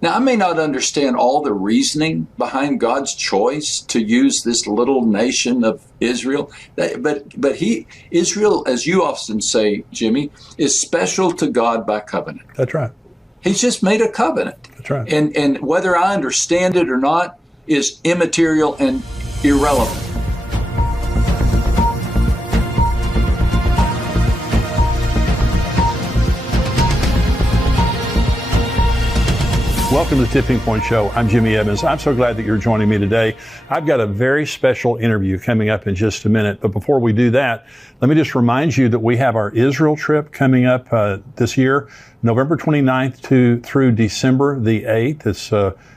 Now, I may not understand all the reasoning behind God's choice to use this little nation of Israel, but Israel, as you often say, Jimmy, is special to God by covenant. That's right. He's just made a covenant. That's right. And whether I understand it or not is immaterial and irrelevant. Welcome to the Tipping Point Show. I'm Jimmy Evans. I'm so glad that you're joining me today. I've got a very special interview coming up in just a minute. But before we do that, let me just remind you that we have our Israel trip coming up this year, November 29th through December the 8th. It's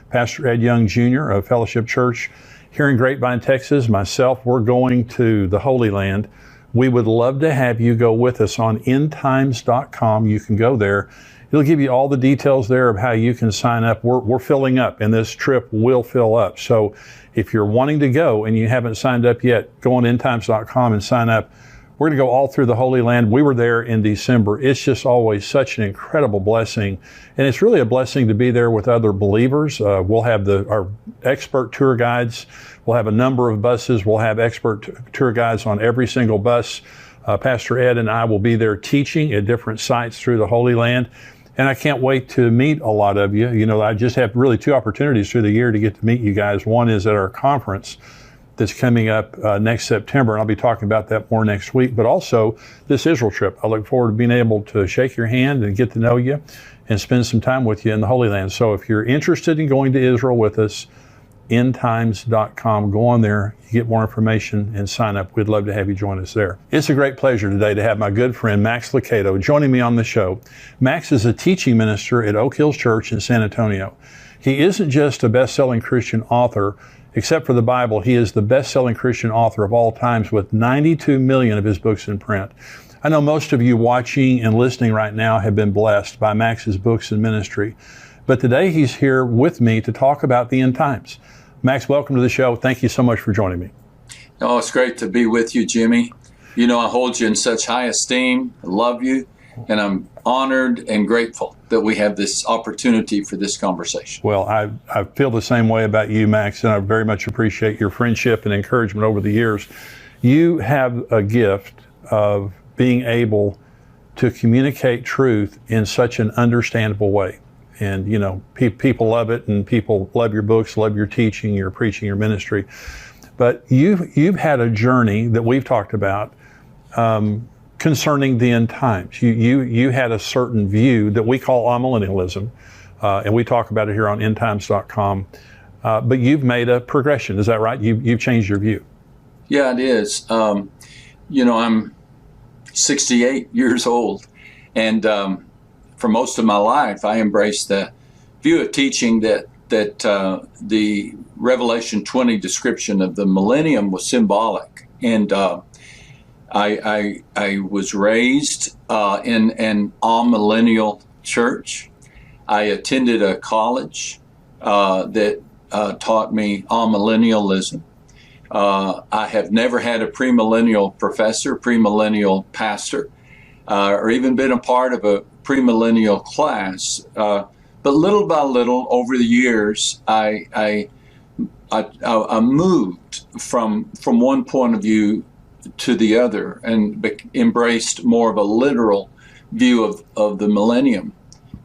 Pastor Ed Young Jr. of Fellowship Church here in Grapevine, Texas. Myself, we're going to the Holy Land. We would love to have you go with us on endtimes.com. You can go there. It'll give you all the details there of how you can sign up. We're filling up, and this trip will fill up. So if you're wanting to go and you haven't signed up yet, go on endtimes.com and sign up. We're going to go all through the Holy Land. We were there in December. It's just always such an incredible blessing. And it's really a blessing to be there with other believers. We'll have our expert tour guides. We'll have a number of buses. We'll have expert tour guides on every single bus. Pastor Ed and I will be there teaching at different sites through the Holy Land. And I can't wait to meet a lot of you. You know, I just have really two opportunities through the year to get to meet you guys. One is at our conference that's coming up next September, and I'll be talking about that more next week. But also this Israel trip. I look forward to being able to shake your hand and get to know you and spend some time with you in the Holy Land. So if you're interested in going to Israel with us, endtimes.com. Go on there, you get more information and sign up. We'd love to have you join us there. It's a great pleasure today to have my good friend Max Lucado joining me on the show. Max is a teaching minister at Oak Hills Church in San Antonio. He isn't just a best-selling Christian author. Except for the Bible, he is the best-selling Christian author of all times with 92 million of his books in print. I know most of you watching and listening right now have been blessed by Max's books and ministry. But today he's here with me to talk about the end times. Max, welcome to the show. Thank you so much for joining me. Oh, it's great to be with you, Jimmy. You know, I hold you in such high esteem. I love you. And I'm honored and grateful that we have this opportunity for this conversation. Well, I feel the same way about you, Max, and I very much appreciate your friendship and encouragement over the years. You have a gift of being able to communicate truth in such an understandable way. And, you know, people love it, and people love your books, love your teaching, your preaching, your ministry. But you've had a journey that we've talked about concerning the end times. You had a certain view that we call amillennialism, and we talk about it here on endtimes.com. But you've made a progression. Is that right? You've changed your view. Yeah, it is. You know, I'm 68 years old, and for most of my life, I embraced the view of teaching that the Revelation 20 description of the millennium was symbolic. And I was raised in an amillennial church. I attended a college that taught me amillennialism. I have never had a premillennial professor, premillennial pastor, or even been a part of a premillennial class, but little by little over the years, I moved from one point of view to the other and embraced more of a literal view of the millennium.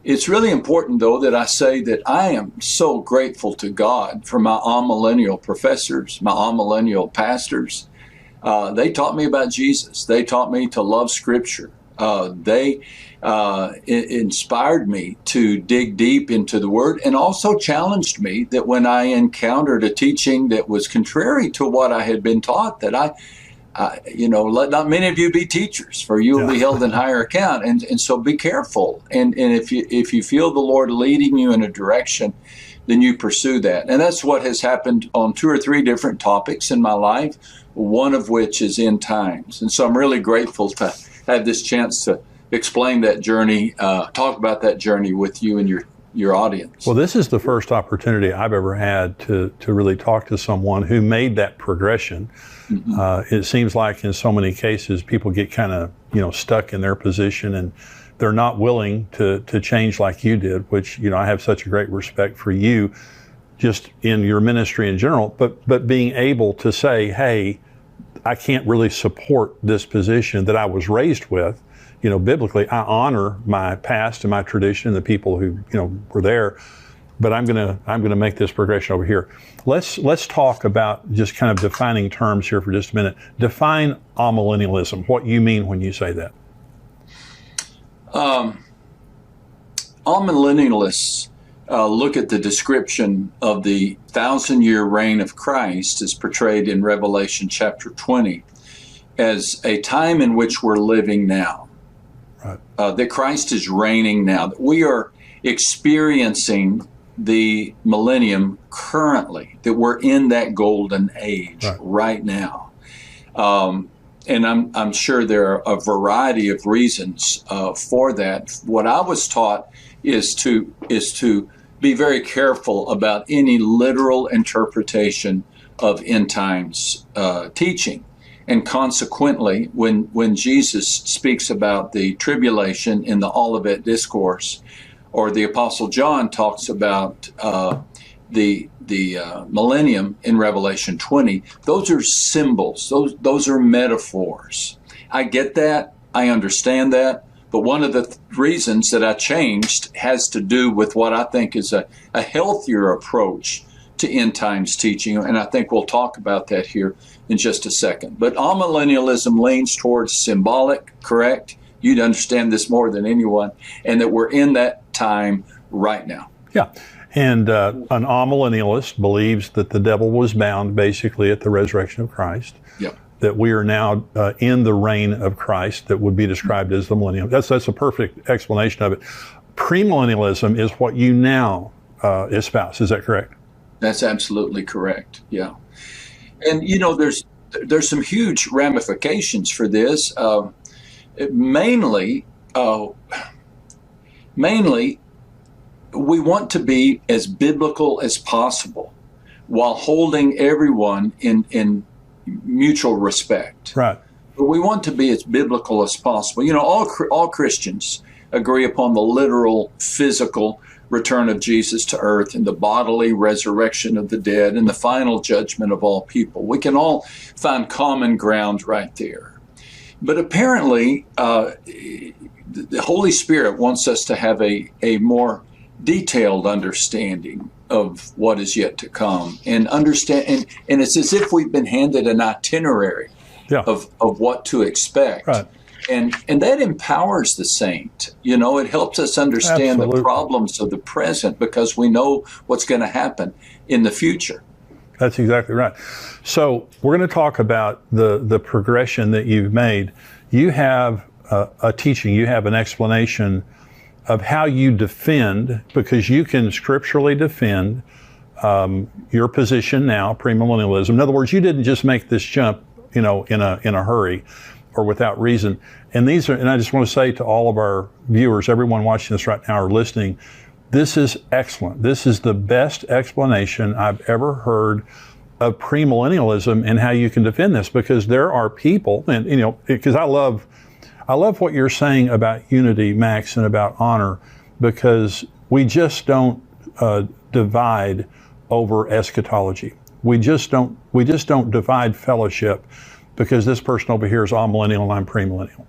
It's really important, though, that I say that I am so grateful to God for my amillennial professors, my amillennial pastors. They taught me about Jesus. They taught me to love Scripture. They inspired me to dig deep into the Word, and also challenged me that when I encountered a teaching that was contrary to what I had been taught, that let not many of you be teachers, for you will be held in higher account. And so be careful. And if you feel the Lord leading you in a direction, then you pursue that. And that's what has happened on 2 or 3 different topics in my life, one of which is end times. And so I'm really grateful to have this chance to explain that journey, talk about that journey with you and your audience. Well, this is the first opportunity I've ever had to really talk to someone who made that progression. Mm-hmm. It seems like in so many cases, people get kind of, stuck in their position and they're not willing to change like you did, which, I have such a great respect for you just in your ministry in general, but being able to say, hey, I can't really support this position that I was raised with. Biblically, I honor my past and my tradition, the people who, were there, but I'm gonna make this progression over here. Let's talk about just kind of defining terms here for just a minute. Define amillennialism, what you mean when you say that. Amillennialists look at the description of the 1,000-year reign of Christ as portrayed in Revelation chapter 20 as a time in which we're living now. Right. That Christ is reigning now. That we are experiencing the millennium currently, that we're in that golden age right now. And I'm sure there are a variety of reasons for that. What I was taught is to be very careful about any literal interpretation of end times teaching. And consequently, when Jesus speaks about the tribulation in the Olivet Discourse, or the Apostle John talks about the millennium in Revelation 20, those are symbols. Those are metaphors. I get that. I understand that. But one of the reasons that I changed has to do with what I think is a healthier approach to end times teaching. And I think we'll talk about that here in just a second. But amillennialism leans towards symbolic, correct? You'd understand this more than anyone. And that we're in that time right now. Yeah. And an amillennialist believes that the devil was bound basically at the resurrection of Christ. Yep. That we are now in the reign of Christ that would be described as the millennium. That's a perfect explanation of it. Premillennialism is what you now espouse. Is that correct? That's absolutely correct. Yeah. And, there's some huge ramifications for this. Mainly, we want to be as biblical as possible while holding everyone in mutual respect. Right. But we want to be as biblical as possible. All Christians agree upon the literal, physical return of Jesus to earth and the bodily resurrection of the dead and the final judgment of all people. We can all find common ground right there. But apparently, the Holy Spirit wants us to have a more detailed understanding of what is yet to come, and understand, and it's as if we've been handed an itinerary of what to expect. Right. And that empowers the saint. It helps us understand Absolutely. The problems of the present because we know what's going to happen in the future. That's exactly right. So we're going to talk about the progression that you've made. You have a teaching, you have an explanation of how you defend, because you can scripturally defend your position now, premillennialism. In other words, you didn't just make this jump, in a hurry or without reason. And I just want to say to all of our viewers, everyone watching this right now or listening, this is excellent. This is the best explanation I've ever heard of premillennialism and how you can defend this, because there are people, and because I love what you're saying about unity, Max, and about honor, because we just don't divide over eschatology. We just don't divide fellowship because this person over here is amillennial and I'm premillennial.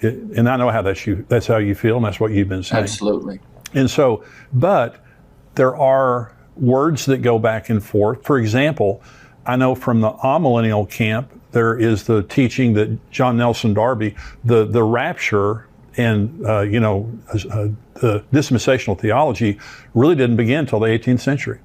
And I know how that's how you feel, and that's what you've been saying. Absolutely. And so, but there are words that go back and forth. For example, I know from the amillennial camp, there is the teaching that John Nelson Darby, the rapture and the dispensational theology really didn't begin until the 18th century.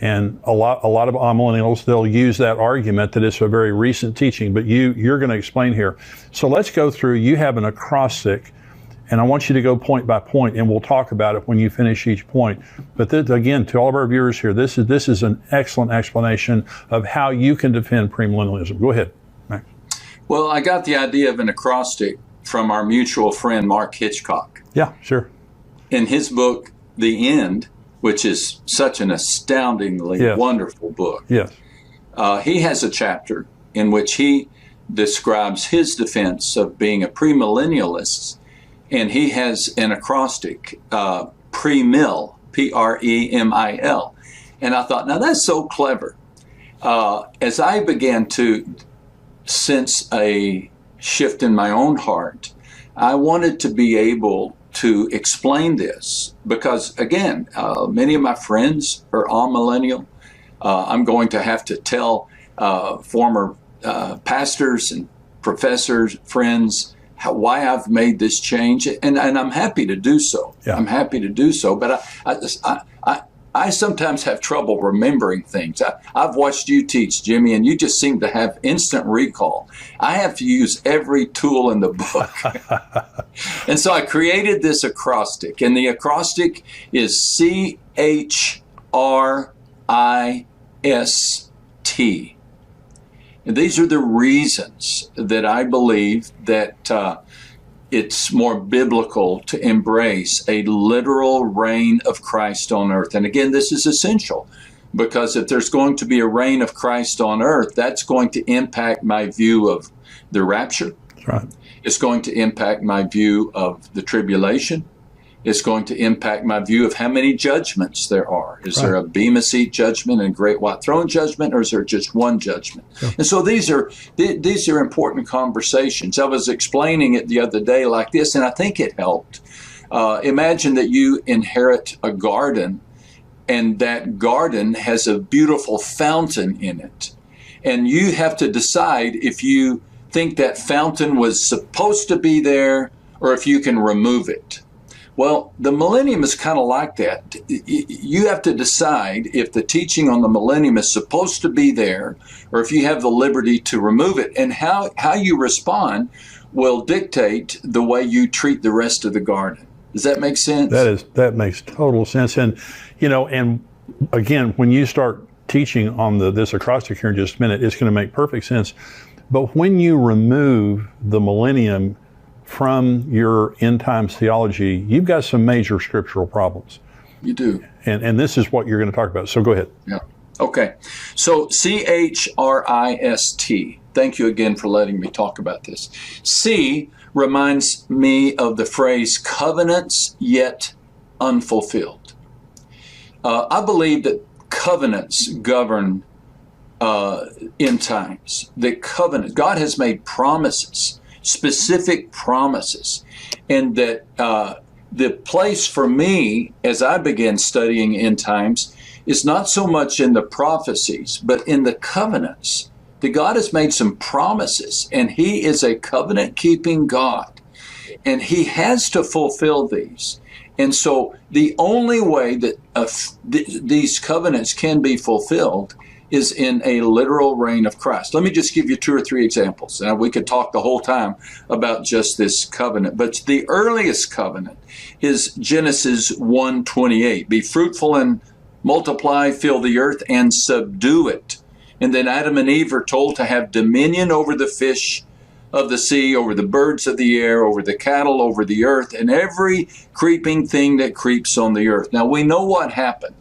And a lot of amillennials, they'll use that argument that it's a very recent teaching, but you're going to explain here. So let's go through. You have an acrostic, and I want you to go point by point, and we'll talk about it when you finish each point. But again, to all of our viewers here, this is an excellent explanation of how you can defend premillennialism. Go ahead, Max. Well, I got the idea of an acrostic from our mutual friend, Mark Hitchcock. Yeah, sure. In his book, The End, which is such an astoundingly wonderful book. Yes. He has a chapter in which he describes his defense of being a premillennialist and he has an acrostic, pre-mill, Premil. And I thought, now that's so clever. As I began to sense a shift in my own heart, I wanted to be able to explain this because, again, many of my friends are amillennial. I'm going to have to tell former pastors and professors, friends, why I've made this change, and I'm happy to do so. Yeah. I'm happy to do so, but I sometimes have trouble remembering things. I've watched you teach, Jimmy, and you just seem to have instant recall. I have to use every tool in the book. And so I created this acrostic, and the acrostic is CHRIST. And these are the reasons that I believe that it's more biblical to embrace a literal reign of Christ on earth. And again, this is essential because if there's going to be a reign of Christ on earth, that's going to impact my view of the rapture. That's right. It's going to impact my view of the tribulation. It's going to impact my view of how many judgments there are. Is there a Bema Seat judgment and Great White Throne judgment, or is there just one judgment? Yeah. And so these are important conversations. I was explaining it the other day like this, and I think it helped. Imagine that you inherit a garden, and that garden has a beautiful fountain in it. And you have to decide if you think that fountain was supposed to be there or if you can remove it. Well, the millennium is kind of like that. You have to decide if the teaching on the millennium is supposed to be there or if you have the liberty to remove it. And how you respond will dictate the way you treat the rest of the garden. Does that make sense? That makes total sense. And, and again, when you start teaching on this acrostic here in just a minute, it's going to make perfect sense. But when you remove the millennium from your end times theology, you've got some major scriptural problems. You do. And this is what you're going to talk about. So go ahead. Yeah. Okay. So CHRIST. Thank you again for letting me talk about this. C reminds me of the phrase covenants yet unfulfilled. I believe that covenants govern end times. That covenant, God has made promises, specific promises, and that the place for me as I began studying end times is not so much in the prophecies, but in the covenants. That God has made some promises, and He is a covenant-keeping God, and He has to fulfill these. And so the only way that these covenants can be fulfilled is in a literal reign of Christ. Let me just give you 2 or 3 examples. Now, we could talk the whole time about just this covenant, but the earliest covenant is Genesis 1:28. Be fruitful and multiply, fill the earth and subdue it. And then Adam and Eve are told to have dominion over the fish of the sea, over the birds of the air, over the cattle, over the earth, and every creeping thing that creeps on the earth. Now, we know what happened.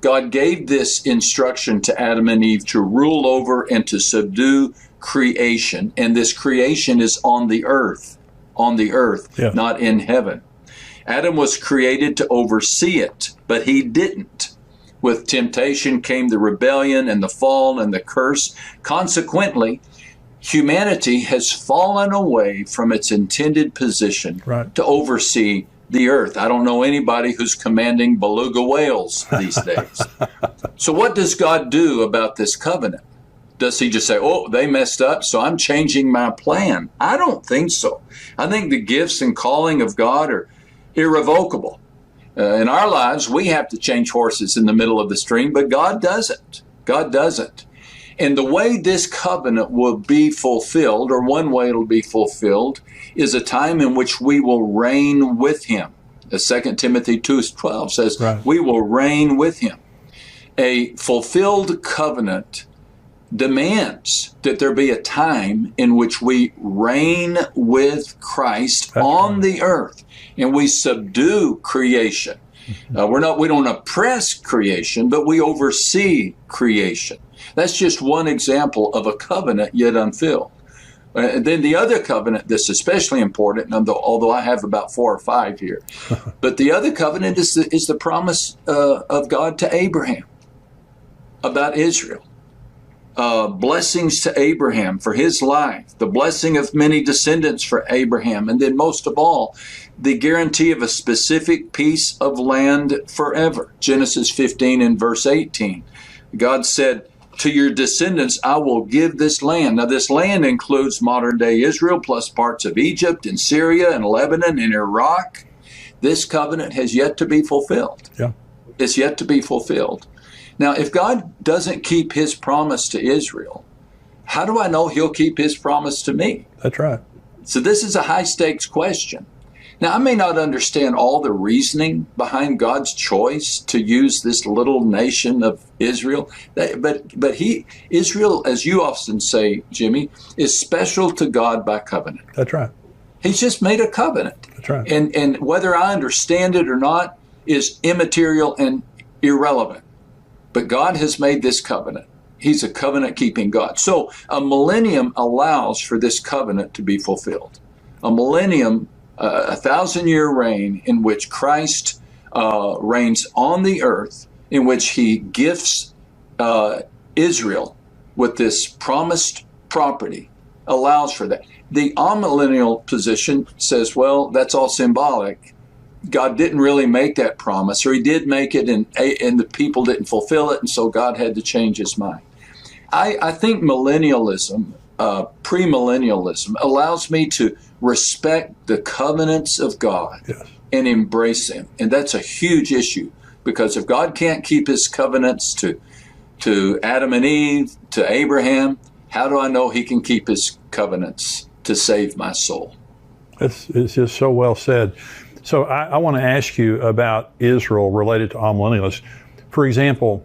God gave this instruction to Adam and Eve to rule over and to subdue creation. And this creation is on the earth, yeah, not in heaven. Adam was created to oversee it, but he didn't. With temptation came the rebellion and the fall and the curse. Consequently, humanity has fallen away from its intended position to oversee the earth. I don't know anybody who's commanding beluga whales these days. So what does God do about this covenant? Does He just say, oh, they messed up, so I'm changing my plan? I don't think so. I think the gifts and calling of God are irrevocable. In our lives, we have to change horses in the middle of the stream, but God doesn't. God doesn't. And the way this covenant will be fulfilled, or one way it'll be fulfilled, is a time in which we will reign with Him. As 2 Timothy 2:12 says, we will reign with Him. A fulfilled covenant demands that there be a time in which we reign with Christ on the earth, and we subdue creation. We don't oppress creation, but we oversee creation. That's just one example of a covenant yet unfilled. And then the other covenant that's especially important, although I have about 4 or 5 here, but the other covenant is the promise of God to Abraham about Israel. Blessings to Abraham for his life, the blessing of many descendants for Abraham, and then most of all, the guarantee of a specific piece of land forever. Genesis 15 and verse 18. God said, to your descendants, I will give this land. Now, this land includes modern-day Israel, plus parts of Egypt and Syria and Lebanon and Iraq. This covenant has yet to be fulfilled. Yeah. It's yet to be fulfilled. Now, if God doesn't keep his promise to Israel, how do I know he'll keep his promise to me? That's right. So this is a high-stakes question. Now, I may not understand all the reasoning behind God's choice to use this little nation of Israel, but Israel, as you often say, Jimmy, is special to God by covenant. That's right. He's just made a covenant. That's right. And whether I understand it or not is immaterial and irrelevant. But God has made this covenant. He's a covenant-keeping God. So a millennium allows for this covenant to be fulfilled. A millennium, a 1,000-year reign in which Christ reigns on the earth, in which he gifts Israel with this promised property, allows for that. The amillennial position says, well, that's all symbolic. God didn't really make that promise, or he did make it and the people didn't fulfill it, and so God had to change his mind. I think millennialism, premillennialism, allows me to respect the covenants of God. Yes. And embrace them. And that's a huge issue, because if God can't keep his covenants to Adam and Eve, to Abraham, how do I know he can keep his covenants to save my soul? It's just so well said. So I want to ask you about Israel related to amillennialists. For example,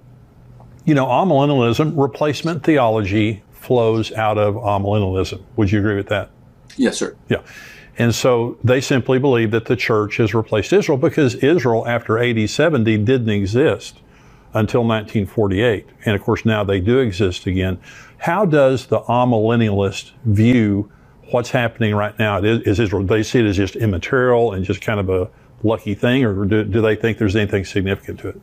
amillennialism, replacement theology flows out of amillennialism. Would you agree with that? Yes, sir. Yeah. And so they simply believe that the church has replaced Israel, because Israel after AD 70 didn't exist until 1948. And of course now they do exist again. How does the amillennialist view what's happening right now? Is Israel, do they see it as just immaterial and just kind of a lucky thing, or do they think there's anything significant to it?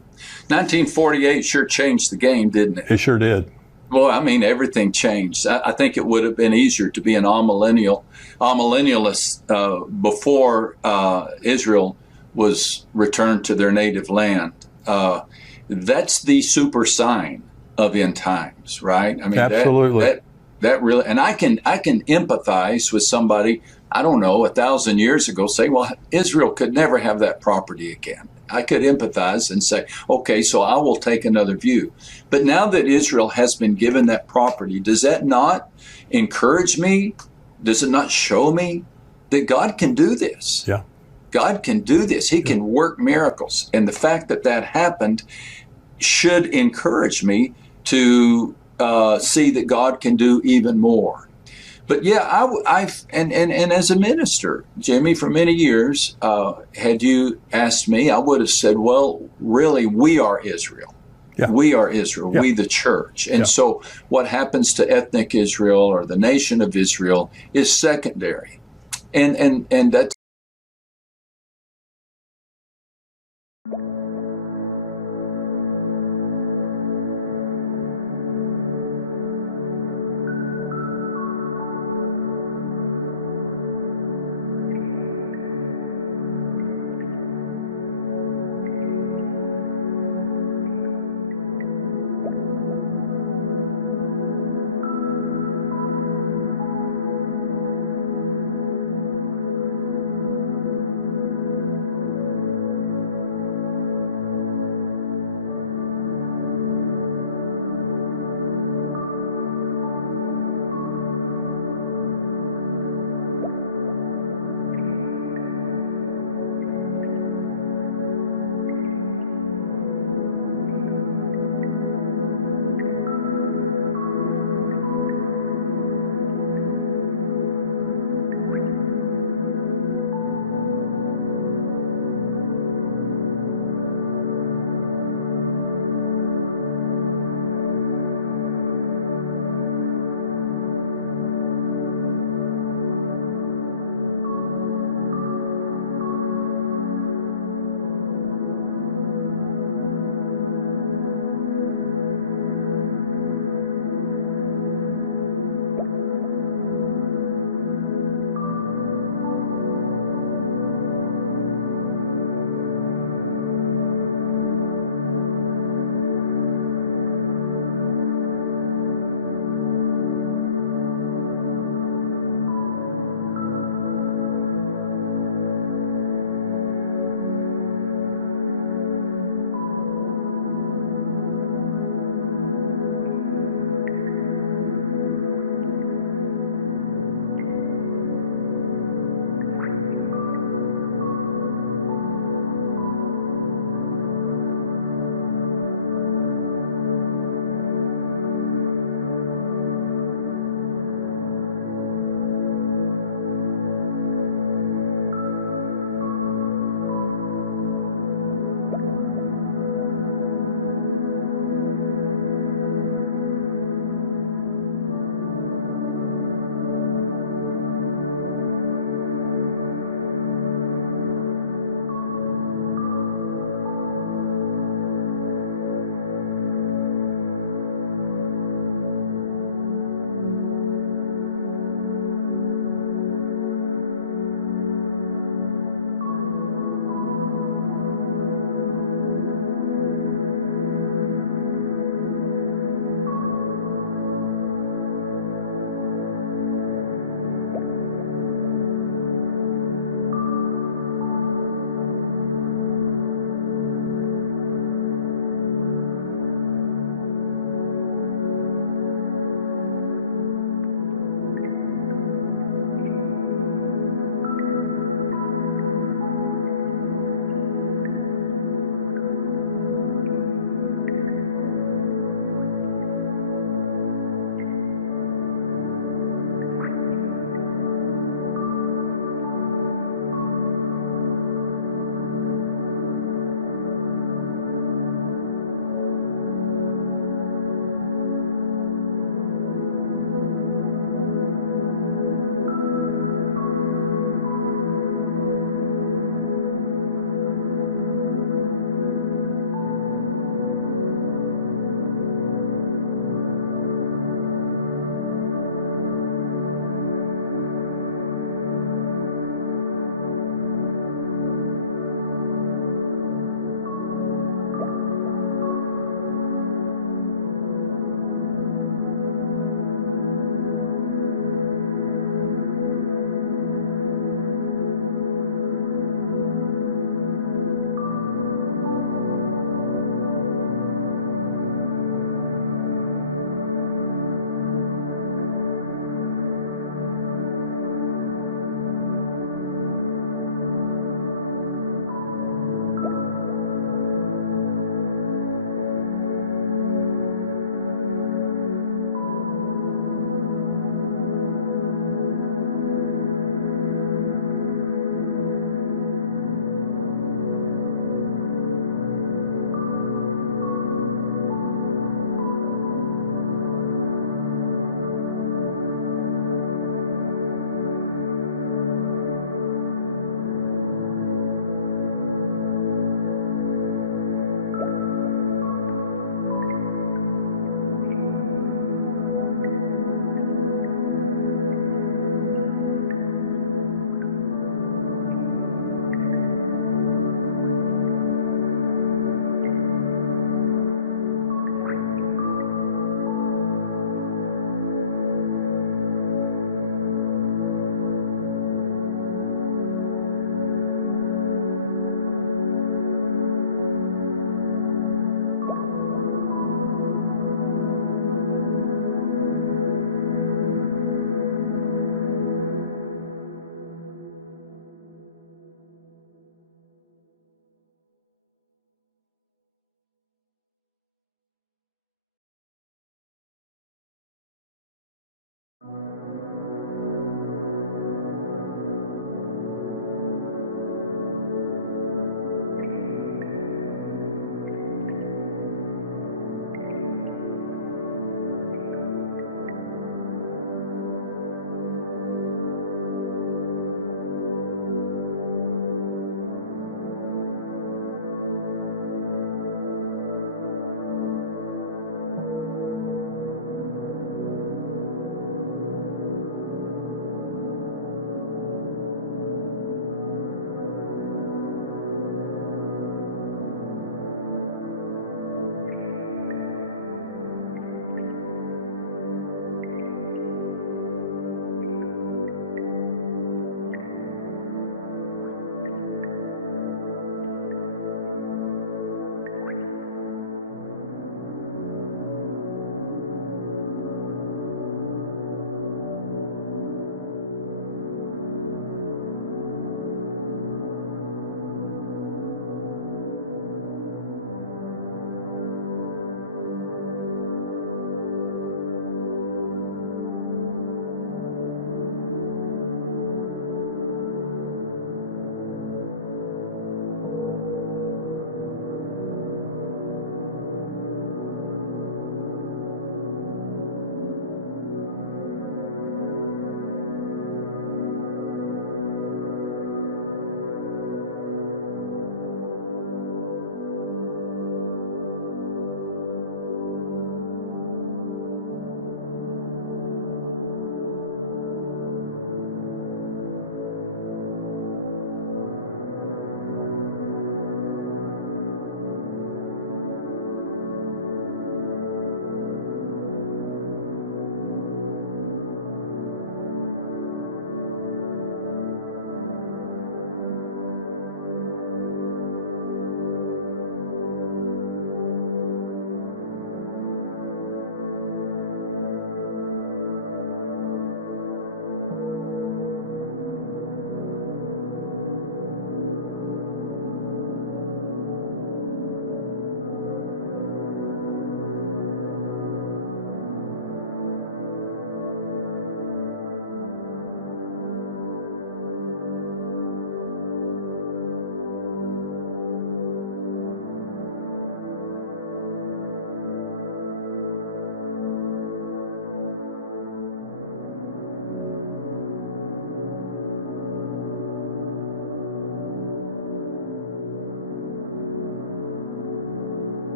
1948 sure changed the game, didn't it? It sure did. Well, I mean, everything changed. I think it would have been easier to be an amillennialist before Israel was returned to their native land. That's the super sign of end times, right? I mean, absolutely. That really, and I can empathize with somebody, I don't know, 1,000 years ago, say, well, Israel could never have that property again. I could empathize and say, okay, so I will take another view. But now that Israel has been given that property, does that not encourage me? Does it not show me that God can do this? Yeah. God can do this. He can work miracles. And the fact that that happened should encourage me to see that God can do even more. But yeah, and as a minister, Jimmy, for many years, had you asked me, I would have said, well, really, we are Israel. Yeah. We are Israel, we the church. And so what happens to ethnic Israel or the nation of Israel is secondary. And